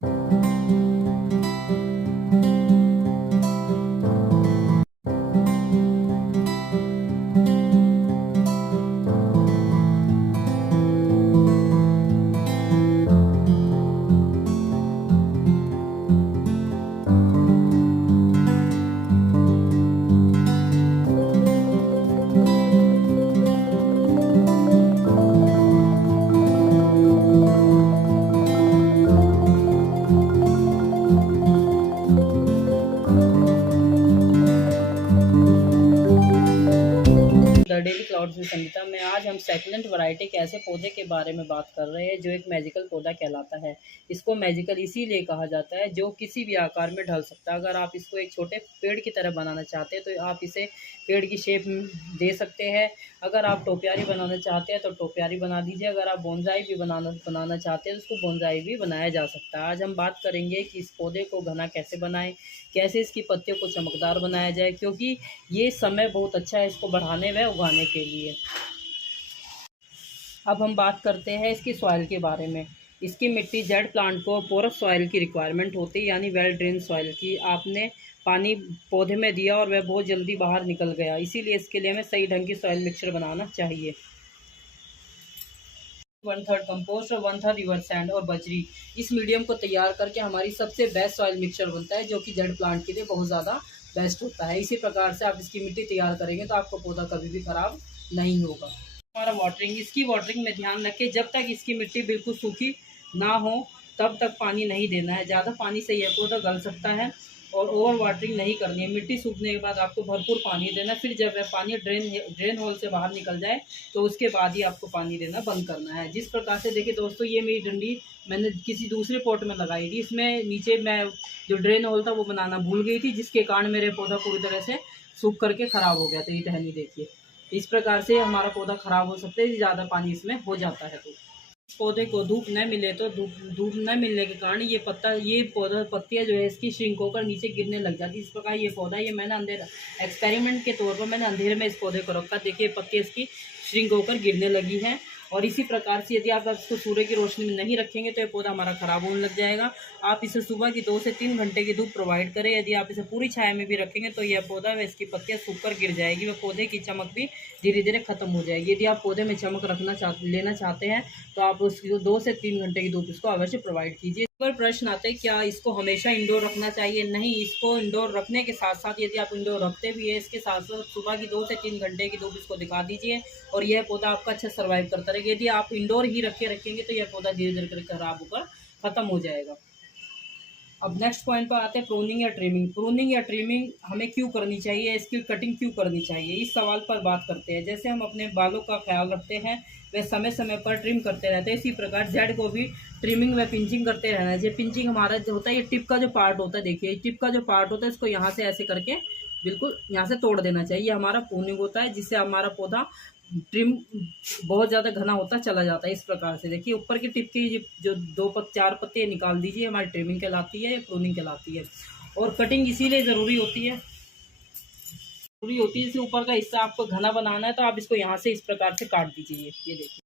The daily clouds में संगीता में आज हम सेकुलेंट वैरायटी के ऐसे पौधे के बारे में बात कर रहे हैं जो एक मैजिकल पौधा कहलाता है। इसको मैजिकल इसीलिए कहा जाता है जो किसी भी आकार में ढल सकता है। अगर आप इसको एक छोटे पेड़ की तरह बनाना चाहते हैं तो आप इसे पेड़ की शेप दे सकते हैं। अगर आप टोपियारी बनाना चाहते हैं तो टोपियारी बना दीजिए। अगर आप बोनसाई भी बनाना चाहते हैं तो उसको बोनसाई भी बनाया जा सकता है। आज हम बात करेंगे कि इस पौधे को घना कैसे बनाएं, कैसे इसकी पत्तियों को चमकदार बनाया जाए, क्योंकि ये समय बहुत अच्छा है इसको बढ़ाने व उगाने के लिए। अब हम बात करते हैं इसकी सॉइल के बारे में। इसकी मिट्टी जेड प्लांट को पोरस सॉइल की रिक्वायरमेंट होती है, यानी वेल ड्रेन सॉइल की। आपने पानी पौधे में दिया और वह बहुत जल्दी बाहर निकल गया, इसीलिए इसके लिए हमें सही ढंग की सॉइल मिक्सचर बनाना चाहिए। 1/3 कंपोस्ट और 1/3 रिवर सैंड और बजरी, इस मीडियम को तैयार करके हमारी सबसे बेस्ट सॉइल मिक्सचर बनता है, जो कि जेड प्लांट के लिए बहुत ज़्यादा बेस्ट होता है। इसी प्रकार से आप इसकी मिट्टी तैयार करेंगे तो आपका पौधा कभी भी खराब नहीं होगा। हमारा वाटरिंग, इसकी वाटरिंग में ध्यान रखें जब तक इसकी मिट्टी बिल्कुल सूखी ना हो तब तक पानी नहीं देना है। ज़्यादा पानी से यह पौधा गल सकता है और ओवर वाटरिंग नहीं करनी है। मिट्टी सूखने के बाद आपको भरपूर पानी देना, फिर जब वह पानी ड्रेन होल से बाहर निकल जाए तो उसके बाद ही आपको पानी देना बंद करना है। जिस प्रकार से देखिए दोस्तों, ये मेरी डंडी मैंने किसी दूसरे पॉट में लगाई थी। इसमें नीचे मैं जो ड्रेन होल था वो बनाना भूल गई थी, जिसके कारण मेरे पौधा पूरी तरह से सूख करके ख़राब हो गया था। ये टहनी देखिए, इस प्रकार से हमारा पौधा ख़राब हो सकता है ज़्यादा पानी इसमें हो जाता है। तो पौधे को धूप न मिले तो धूप न मिलने के कारण ये पत्तियाँ जो है इसकी श्रिंक होकर नीचे गिरने लग जाती है। इस प्रकार ये पौधा, ये मैंने अंधेरा एक्सपेरिमेंट के तौर पर मैंने अंधेरे में इस पौधे को रखा। देखिए पत्तियाँ इसकी श्रिंक होकर गिरने लगी हैं। और इसी प्रकार से यदि आप इसको सूर्य की रोशनी में नहीं रखेंगे तो ये पौधा हमारा ख़राब होने लग जाएगा। आप इसे सुबह की 2 से 3 घंटे की धूप प्रोवाइड करें। यदि आप इसे पूरी छाया में भी रखेंगे तो यह पौधा व इसकी पत्तियाँ सूख कर गिर जाएगी, वह पौधे की चमक भी धीरे धीरे खत्म हो जाएगी। यदि आप पौधे में चमक लेना चाहते हैं तो आप उसकी 2 से 3 घंटे की धूप इसको अवश्य प्रोवाइड कीजिए। पर प्रश्न आते हैं क्या इसको हमेशा इंडोर रखना चाहिए? नहीं, इसको इंडोर रखने के साथ साथ यदि आप इंडोर रखते भी है, इसके साथ साथ सुबह की 2 से 3 घंटे की धूप इसको दिखा दीजिए और यह पौधा आपका अच्छा सर्वाइव करता रहेगा। यदि आप इंडोर ही रखेंगे तो यह पौधा धीरे धीरे खराब होकर ख़त्म हो जाएगा। अब नेक्स्ट पॉइंट पर आते हैं प्रूनिंग या ट्रिमिंग। प्रूनिंग या ट्रिमिंग हमें क्यों करनी चाहिए, इसकी कटिंग क्यों करनी चाहिए, इस सवाल पर बात करते हैं। जैसे हम अपने बालों का ख्याल रखते हैं वे समय समय पर ट्रिम करते रहते हैं, इसी प्रकार जेड को भी ट्रिमिंग व पिंचिंग करते रहना है। पिंचिंग हमारा जो होता है, ये टिप का जो पार्ट होता है, देखिए टिप का जो पार्ट होता है इसको यहाँ से ऐसे करके बिल्कुल यहाँ से तोड़ देना चाहिए। ये हमारा प्रूनिंग होता है, जिससे हमारा पौधा ट्रिम बहुत ज़्यादा घना होता चला जाता है। इस प्रकार से देखिए ऊपर की टिप की जो 4 पत्ते निकाल दीजिए, हमारी ट्रिमिंग कहलाती है, प्रूनिंग कहलाती है। और कटिंग इसीलिए ज़रूरी होती है जैसे ऊपर का हिस्सा आपको घना बनाना है तो आप इसको यहाँ से इस प्रकार से काट दीजिए। ये देखिए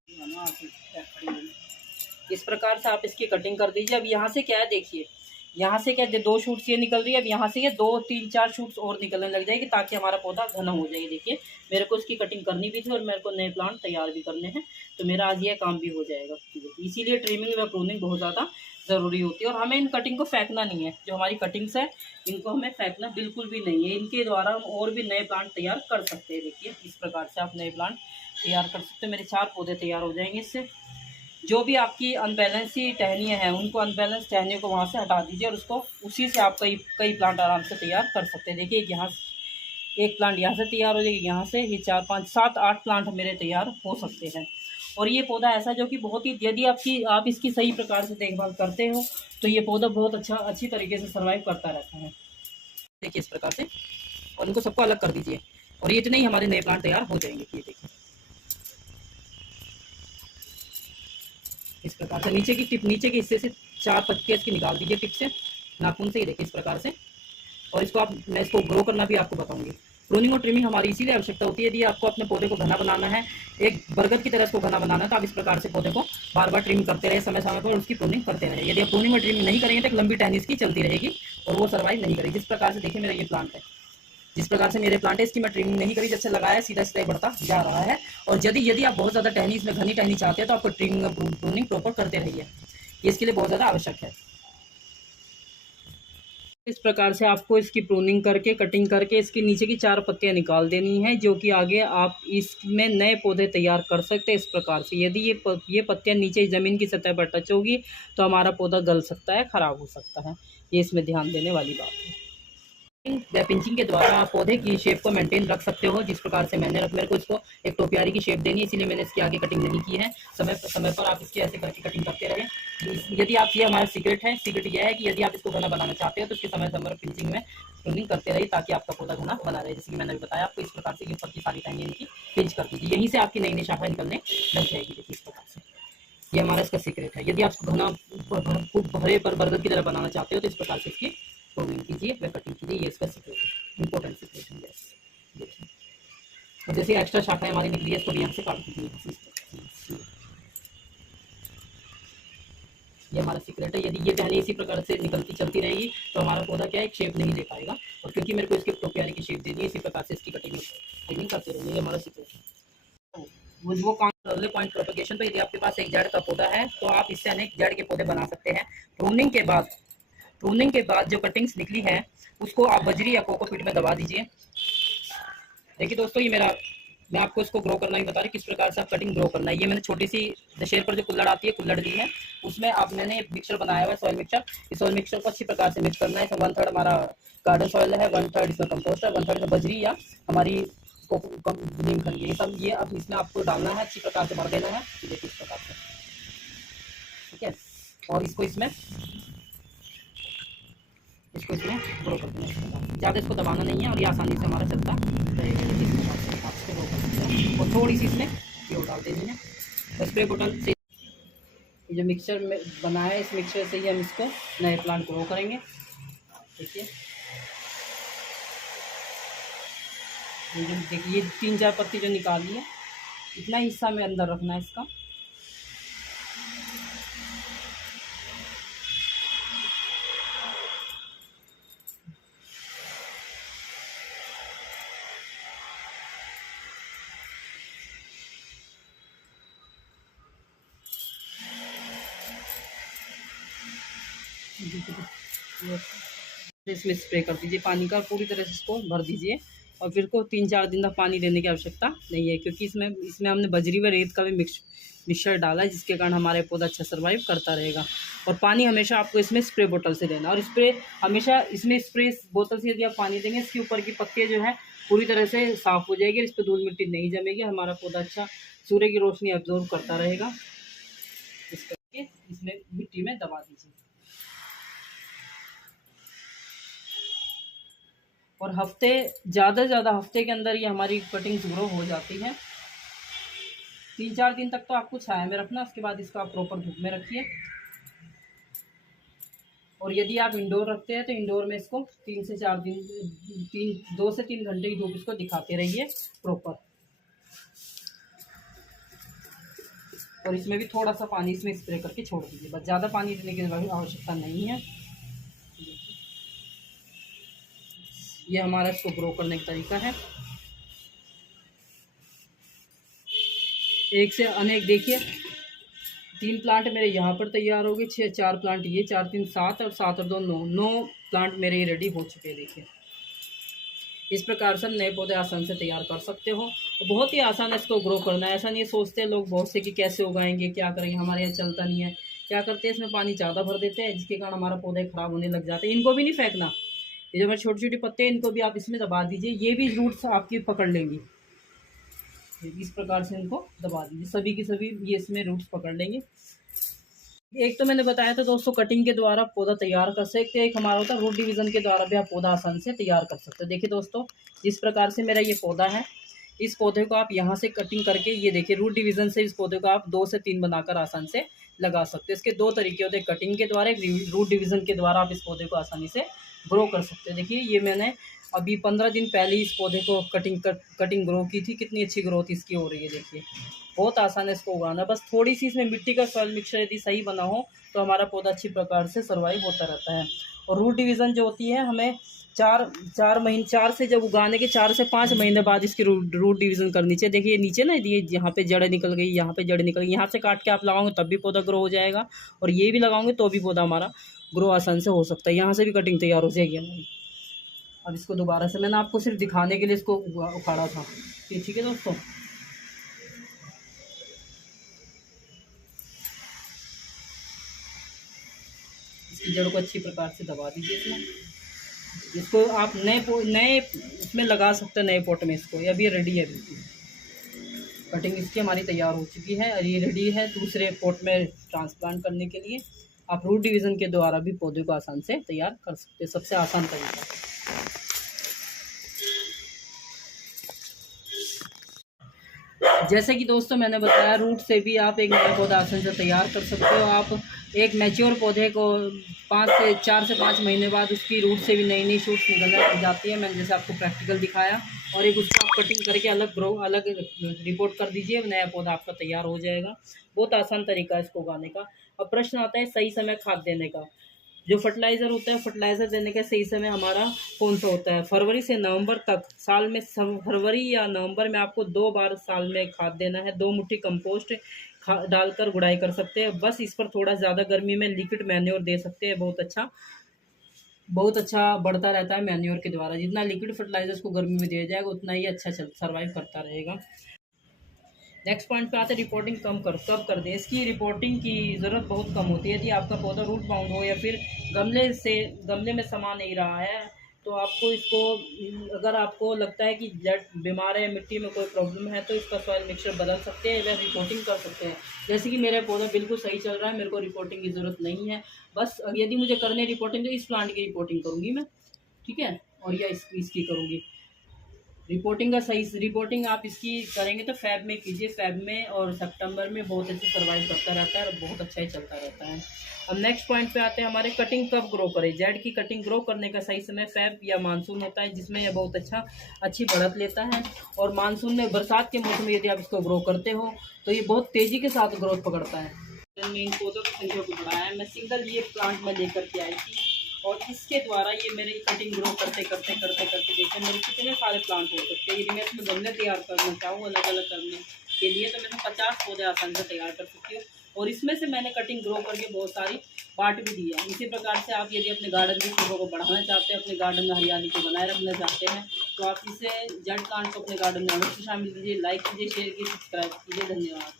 इस प्रकार से आप इसकी कटिंग कर दीजिए। अब यहाँ से क्या है, देखिए यहाँ से क्या 2 शूट्स ये निकल रही है, अब यहाँ से ये 2 3 4 शूट्स और निकलने लग जाएगी ताकि हमारा पौधा घना हो जाएगी। देखिए मेरे को इसकी कटिंग करनी भी थी और मेरे को नए प्लांट तैयार भी करने हैं, तो मेरा आज ये काम भी हो जाएगा। इसीलिए ट्रिमिंग व प्रूनिंग बहुत ज़्यादा ज़रूरी होती है। और हमें इन कटिंग को फेंकना नहीं है, जो हमारी कटिंग्स है इनको हमें फेंकना बिल्कुल भी नहीं है। इनके द्वारा हम और भी नए प्लांट तैयार कर सकते हैं। देखिए इस प्रकार से आप नए प्लांट तैयार कर सकते हैं। मेरे 4 पौधे तैयार हो जाएंगे इससे। जो भी आपकी अनबैलेंस सी टहनियाँ हैं उनको अनबैलेंस टहनियों को वहाँ से हटा दीजिए और उसको उसी से आप कई प्लांट आराम से तैयार कर सकते हैं। देखिए यहाँ एक प्लांट यहाँ से तैयार हो जाएगी, यहाँ से ये 4 5 7 8 प्लांट मेरे तैयार हो सकते हैं। और ये पौधा ऐसा जो कि बहुत ही, यदि आप इसकी सही प्रकार से देखभाल करते हो तो ये पौधा बहुत अच्छी तरीके से सर्वाइव करता रहता है। देखिए इस प्रकार से, और इनको सबको अलग कर दीजिए और ये इतने ही हमारे नए प्लांट तैयार हो जाएंगे। ये देखिए इस प्रकार से नीचे के हिस्से से 4 पत्तियाँ इसकी निकाल दीजिए टिप से, नाखून से ही। देखिए इस प्रकार से। और मैं इसको ग्रो करना भी आपको बताऊंगी। प्रूनिंग और ट्रिमिंग हमारी इसीलिए आवश्यकता होती है यदि आपको अपने पौधे को घना बनाना है, एक बरगद की तरह इसको घना बनाना है, तो आप इस प्रकार से पौधे को बार बार ट्रिम करते रहे समय समय पर, उसकी प्रूनिंग करते रहे। यदि आप प्रूनिंग और ट्रिमिंग नहीं करेंगे तो एक लंबी टहनी इसकी चलती रहेगी और वो सर्वाइव नहीं करेगी। जिस प्रकार से देखिए मेरा ये प्लांट है, जिस प्रकार से मेरे प्लांट है, इसकी मैं ट्रिमिंग नहीं करी, जब से लगाया सीधा सीधा बढ़ता जा रहा है। और यदि आप बहुत ज़्यादा टहनी, इसमें घनी टहनी चाहते हैं तो आपको ट्रिमिंग प्रूनिंग प्रॉपर करते रहिए, ये इसके लिए बहुत ज़्यादा आवश्यक है। इस प्रकार से आपको इसकी प्रूनिंग करके, कटिंग करके इसकी नीचे की 4 पत्तियां निकाल देनी है, जो कि आगे आप इसमें नए पौधे तैयार कर सकते हैं इस प्रकार से। यदि ये पत्तियां नीचे ज़मीन की सतह पर टच होगी तो हमारा पौधा गल सकता है, ख़राब हो सकता है, ये इसमें ध्यान देने वाली बात है। पिंचिंग के द्वारा आप पौधे की शेप को मेंटेन रख सकते हो, जिस प्रकार से मेरे को इसको एक टोपियारी की शेप देनी है, इसीलिए मैंने इसकी आगे कटिंग नहीं की है। समय पर आप इसकी ऐसे करके कटिंग करते रहे। यदि आप, ये हमारा सीक्रेट यह है कि यदि आप इसको घना बनाना चाहते हो तो इसके समय समय पिंचिंग में प्रूनिंग करते रहिए, ताकि आपका पौधा घना बना रहे। जैसे कि मैंने बताया आपको, इस प्रकार से ऊपर की सारी टहनियाँ इनकी पिंच कर दीजिए, यहीं से आपकी नई नई शाखाएं निकलने लग जाएगी। देखिए इस प्रकार से, ये हमारा इसका सीक्रेट है। यदि आप घना खूब भरे पर बरगद की तरह बनाना चाहते हो तो इस प्रकार से इसकी प्रूनिंग कीजिए, वे कटिंग कीजिए, ये इसका सीक्रेट है, इंपॉर्टेंट सीक्रेट है। देखिए, और जैसे एक्स्ट्रा शाखाएं हमारी निकली है, इसको भी यहाँ से काट दीजिए। ये हमारा सीक्रेट है। यदि ये टहनी इसी प्रकार से निकलती चलती रहेगी तो हमारा पौधा क्या है, एक शेप नहीं दे पाएगा। और क्योंकि मेरे को इसकी टोपियारी की शेप देनी है, इसी प्रकार से इसकी कटिंग करते रहेंगे, ये हमारा सीक्रेट है। वो अगले पॉइंट, प्रोपगेशन पे। यदि आपके पास एक जड़ का पौधा है तो आप इससे अनेक जड़ के पौधे बना सकते हैं। प्रूनिंग के बाद जो कटिंग्स निकली है उसको आप बजरी या कोकोपीट में दबा दीजिए। देखिए दोस्तों, ये मैं आपको इसको ग्रो करना ही बता रही, किस प्रकार से आप कटिंग ग्रो करना है। ये मैंने छोटी सी दशेर पर जो कुल्हड़ आती है, कुल्हड़ ली है, उसमें आप मैंने एक मिक्सचर बनाया हुआ है, सॉइल मिक्सचर। इस सॉइल मिक्सचर को अच्छी प्रकार से मिक्स करना है। इसमें 1/3 हमारा गार्डन सॉइल है, 1/3 इसमें कंपोस्ट है, 1/3 में बजरी या हमारी नीम खली, ये सब ये अब इसमें आपको डालना है, अच्छी प्रकार से भर देना है। देखिए इस प्रकार से, ठीक है। और इसको इसमें ग्रो कर देना है, ज़्यादा इसको दबाना नहीं है और ये आसानी से हमारा चलता रहेगा। और थोड़ी सी इसमें फ्यूल डाल देनी है। स्प्रे बोतल से जो मिक्सचर में बनाया है, इस मिक्सचर से ही हम इसको नए प्लांट ग्रो करेंगे। देखिए ये 3-4 पत्ती जो निकाली है, इतना हिस्सा में अंदर रखना है इसका। इसमें स्प्रे कर दीजिए पानी का, पूरी तरह से इसको भर दीजिए। और फिर को 3-4 दिन तक पानी देने की आवश्यकता नहीं है, क्योंकि इसमें हमने बजरी व रेत का भी मिक्सचर डाला है, जिसके कारण हमारे पौधा अच्छा सर्वाइव करता रहेगा। और पानी हमेशा आपको इसमें स्प्रे बोतल से देना, और स्प्रे हमेशा इसमें स्प्रे बोतल से यदि आप पानी देंगे, इसके ऊपर की पत्तियाँ जो है पूरी तरह से साफ़ हो जाएगी, इस पर धूल मिट्टी नहीं जमेगी, हमारा पौधा अच्छा सूर्य की रोशनी एब्जॉर्ब करता रहेगा। इस करके इसमें मिट्टी में दबा दीजिए। और ज़्यादा से ज़्यादा हफ्ते के अंदर ये हमारी कटिंग्स ग्रो हो जाती है। 3-4 दिन तक तो आपको छाया में रखना, उसके बाद इसको आप प्रॉपर धूप में रखिए। और यदि आप इंडोर रखते हैं तो इंडोर में इसको 2 से 3 घंटे की धूप इसको दिखाते रहिए प्रॉपर। और इसमें भी थोड़ा सा पानी इसमें स्प्रे करके छोड़ दीजिए, बस, ज़्यादा पानी देने की आवश्यकता नहीं है। ये हमारा इसको ग्रो करने का तरीका है। एक से अनेक, देखिए 3 प्लांट मेरे यहाँ पर तैयार हो गए, 4 प्लांट ये, 4 3 7 और 7 और 2 9 प्लांट मेरे ये रेडी हो चुके हैं। देखिए इस प्रकार से नए पौधे आसान से तैयार कर सकते हो। बहुत ही आसान है इसको ग्रो करना है। ऐसा नहीं सोचते लोग बहुत से कि कैसे उगाएंगे, क्या करेंगे, हमारे यहाँ चलता नहीं है। क्या करते हैं, इसमें पानी ज़्यादा भर देते हैं, जिसके कारण हमारा पौधे ख़राब होने लग जाते हैं। इनको भी नहीं फेंकना, ये जो हमारे छोटे छोटे पत्ते हैं इनको भी आप इसमें दबा दीजिए, ये भी रूट्स आपकी पकड़ लेंगी। इस प्रकार से इनको दबा दीजिए, सभी की सभी ये इसमें रूट्स पकड़ लेंगे। एक तो मैंने बताया था दोस्तों, कटिंग के द्वारा पौधा तैयार कर सकते हैं। एक हमारा होता है रूट डिवीज़न के द्वारा भी आप पौधा आसान से तैयार कर सकते हो। देखिए दोस्तों, जिस प्रकार से मेरा ये पौधा है, इस पौधे को आप यहाँ से कटिंग करके, ये देखिए रूट डिवीज़न से इस पौधे को आप 2 से 3 बनाकर आसान से लगा सकते हो। इसके 2 तरीके होते हैं, कटिंग के द्वारा, एक रूट डिवीज़न के द्वारा आप इस पौधे को आसानी से ग्रो कर सकते हो। देखिए ये मैंने अभी 15 दिन पहले इस पौधे को कटिंग ग्रो की थी। कितनी अच्छी ग्रोथ इसकी हो रही है, देखिए। बहुत आसान है इसको उगाना, बस थोड़ी सी इसमें मिट्टी का सॉइल मिक्सचर यदि सही बना हो तो हमारा पौधा अच्छी प्रकार से सर्वाइव होता रहता है। और रूट डिवीज़न जो होती है, हमें 4 से जब उगाने के 4 से 5 महीने बाद इसकी रूट डिवीज़न करनी चाहिए। देखिए नीचे ना, ये यहाँ पे जड़ निकल गई, यहाँ पे जड़ निकल गई, यहाँ से काट के आप लगाओगे तब भी पौधा ग्रो हो जाएगा, और ये भी लगाओगे तो भी पौधा हमारा ग्रो आसान से हो सकता है। यहाँ से भी कटिंग तैयार हो जाएगी हमारी। अब इसको दोबारा से, मैंने आपको सिर्फ दिखाने के लिए इसको उखाड़ा था। ठीक है दोस्तों, इसकी जड़ को अच्छी प्रकार से दबा दीजिए इसमें। इसको आप नए इसमें लगा सकते हैं, नए पॉट में इसको। अभी रेडी है बिल्कुल। कटिंग इसकी हमारी तैयार हो चुकी है और ये रेडी है दूसरे पॉट में ट्रांसप्लांट करने के लिए। आप रूट डिवीज़न के द्वारा भी पौधे को आसान से तैयार कर सकते हैं, सबसे आसान तरीका। जैसे कि दोस्तों मैंने बताया, रूट से भी आप एक नया पौधा आसान से तैयार कर सकते हो। आप एक मैच्योर पौधे को 4 से 5 महीने बाद उसकी रूट से भी नई शूट्स निकलने लग जाती है। मैंने जैसे आपको प्रैक्टिकल दिखाया, और एक उसको आप कटिंग करके अलग रिपोर्ट कर दीजिए, नया पौधा आपका तैयार हो जाएगा। बहुत आसान तरीका है इसको उगाने का। अब प्रश्न आता है सही समय खाद देने का। जो फर्टिलाइज़र होता है, फर्टिलाइज़र देने का सही समय हमारा कौन सा होता है? फरवरी से नवंबर तक। साल में फरवरी या नवंबर में आपको 2 बार साल में खाद देना है। 2 मुट्ठी कंपोस्ट डालकर गुड़ाई कर सकते हैं। बस इस पर थोड़ा ज़्यादा गर्मी में लिक्विड मैन्योर दे सकते हैं, बहुत अच्छा बढ़ता रहता है मैन्योर के द्वारा। जितना लिक्विड फर्टिलाइजर्स को गर्मी में दिया जाएगा उतना ही अच्छा सर्वाइव करता रहेगा। नेक्स्ट पॉइंट पे आते हैं, रिपोर्टिंग कब कर दें। इसकी रिपोर्टिंग की ज़रूरत बहुत कम होती है। यदि आपका पौधा रूट बाउंड हो या फिर गमले में समा नहीं रहा है, तो आपको इसको, अगर आपको लगता है कि जड़ बीमार है, मिट्टी में कोई प्रॉब्लम है, तो इसका सॉइल मिक्सचर बदल सकते हैं या रिपोर्टिंग कर सकते हैं। जैसे कि मेरा पौधा बिल्कुल सही चल रहा है, मेरे को रिपोर्टिंग की ज़रूरत नहीं है। बस यदि मुझे करनी रिपोर्टिंग तो इस प्लांट की रिपोर्टिंग करूँगी मैं, ठीक है, और या इसकी करूँगी। रिपोर्टिंग आप इसकी करेंगे तो फ़ैब में कीजिए। फ़ैब में और सितंबर में बहुत अच्छे सर्वाइव करता रहता है और बहुत अच्छा ही चलता रहता है। अब नेक्स्ट पॉइंट पे आते हैं हमारे, कटिंग कब ग्रो करें। जेड की कटिंग ग्रो करने का सही समय फ़ैब या मानसून होता है, जिसमें यह बहुत अच्छी बढ़त लेता है। और मानसून में, बरसात के मौसम में यदि आप इसको ग्रो करते हो तो ये बहुत तेज़ी के साथ ग्रोथ पकड़ता है। इन पौधों की संख्या को बढ़ाया है। मैं सिंगल ये प्लांट में लेकर के आई थी, और इसके द्वारा ये मेरी कटिंग ग्रो करते देखिए मेरे कितने सारे प्लांट हो सकते हैं। यदि मैं इसमें गमले तैयार करना चाहूँ अलग अलग करने के लिए, तो मैंने 50 पौधे आसान से तैयार कर सकती हूँ। और इसमें से मैंने कटिंग ग्रो करके बहुत सारी बांट भी दी है। इसी प्रकार से आप यदि अपने गार्डन की शोभा को बढ़ाना चाहते हैं, अपने गार्डन में हरियाली को बनाए रखना चाहते हैं, तो आप इसे जेड प्लांट को अपने गार्डन में अवश्य शामिल कीजिए। लाइक कीजिए, शेयर कीजिए, सब्सक्राइब कीजिए। धन्यवाद।